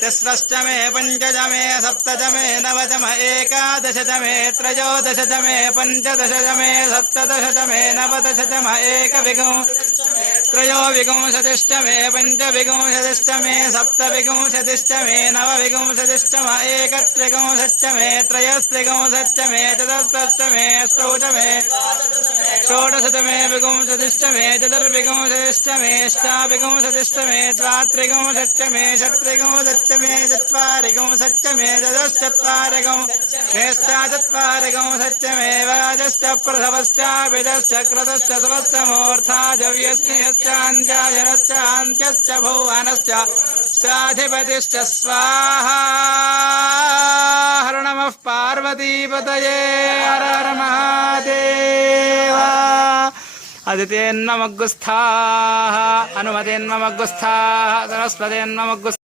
तिस्रश्च मे पञ्चच मे सप्तच मे नवच मे एकादशच मे त्रयोदशच मे पञ्चदशच मे सप्तदशच मे नवदशच मे त्रयोविंशतिश्च मे पञ्चविंशतिश्च मे सप्तविंशतिश्च मे नवविंशतिश्च मे एकत्रिंशच्च मे त्रयस्त्रिंशच्च मे चतुर्दशश्च मे अष्टौच मे षोडशच मे विंशतिश्च मे चतुर्विंशतिश्च मे अष्टाविंशतिश्च मे द्वात्रिंशच्च मे षट्त्रिंशच्च मे चत्वारिंशच्च मे चतुश्चत्वारिंशच्च मे वाजश्च प्रथमश्चाभिदश्च क्रतश्च समश्च मूर्धाजव्यश्च अन्त्यश्च भुवनश्च साधिपतिश्च स्वाहा हर नमः पार्वतीपतये हर हर महादेव अदितेन्नमग्गुस्थाः अनुमतेन्नमग्गुस्थाः सरस्वतेन्नमग्गुस्थाः